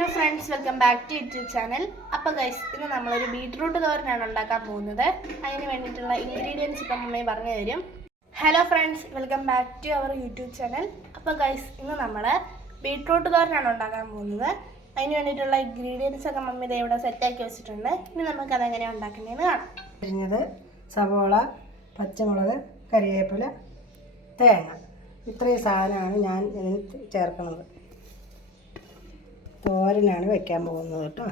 Hello friends welcome back to YouTube channel. അപ്പോൾ guys ഇന്ന് നമ്മളൊരു ബീട്രൂട്ട് തോരനാണ് ഉണ്ടാക്കാൻ പോകുന്നത്. അതിന് വേണ്ടിയിട്ടുള്ള ഇൻഗ്രീഡിയൻസ് ഇപ്പം അമ്മയെ പറഞ്ഞു തരും. Hello friends welcome back to our YouTube channel. അപ്പോൾ ഗൈസ് ഇന്ന് നമ്മൾ ബീട്രൂട്ട് തോരനാണ് ഉണ്ടാക്കാൻ പോകുന്നത്. അതിന് വേണ്ടിയിട്ടുള്ള ഇൻഗ്രീഡിയൻസ് ഒക്കെ മമ്മി ദേ ഇവിടെ സെറ്റാക്കി വെച്ചിട്ടുണ്ട്. ഇനി നമുക്ക് അതെങ്ങനെയാണ് ഉണ്ടാക്കുന്നതെന്ന് കാണാം. അരിഞ്ഞത് സവോള പച്ചമുളക് കറിവേപ്പില തേങ്ങ. ഇത്രയും സാധനമാണ് ഞാൻ ഇതിന് ചേർക്കുന്നത്. തോരനാണ് വെക്കാൻ പോകുന്നത് കേട്ടോ.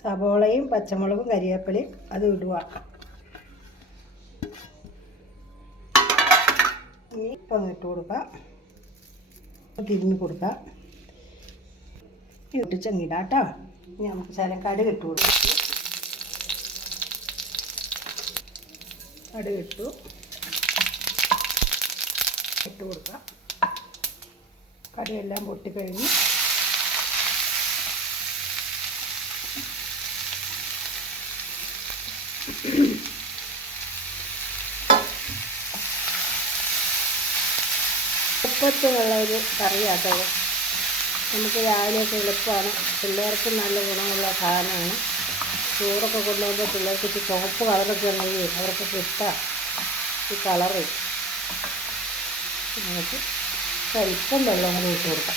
സവോളയും പച്ചമുളകും കരിവേപ്പിലയും അത് ഇടുക. ഇനി ഇപ്പം ഇട്ട് കൊടുക്കാം. തിരിഞ്ഞ് കൊടുക്കാം. ഇട്ട് ചെങ്ങിടാം കേട്ടോ. ഇനി നമുക്ക് ശലക്കാട് ഇട്ട് കൊടുക്കാം. കടുക് ഇട്ടു. ഇട്ട് കൊടുക്കാം. കടുകെല്ലാം പൊട്ടിക്കഴിഞ്ഞ്. എളുപ്പത്തിലുള്ള ഒരു കറിയാട്ടോ. നമുക്ക് രാവിലെയൊക്കെ എളുപ്പമാണ്. പിള്ളേർക്ക് നല്ല ഗുണമുള്ള സാധനമാണ്. ചോറൊക്കെ കൊണ്ടുപോകുമ്പോൾ പിള്ളേർക്ക് ഇച്ചിരി ചുവപ്പ് കളറൊക്കെ ഉണ്ടെങ്കിൽ അവർക്കൊക്കെ ഇഷ്ടമാണ്. ഈ കളറ്. നമുക്ക് സ്വല്പം വെള്ളം കൂടി ഇട്ട് കൊടുക്കാം.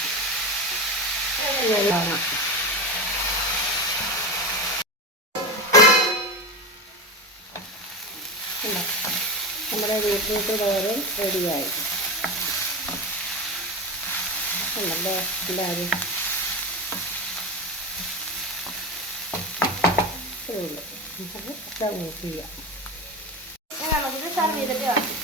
നമ്മുടെ ബീട്രൂട്ട് തോരൻ റെഡിയായി. ഉണ്ടല്ലേ എല്ലാവരും? സർവ് ചെയ്യാം. സർവ് ചെയ്തിട്ട് കാണാം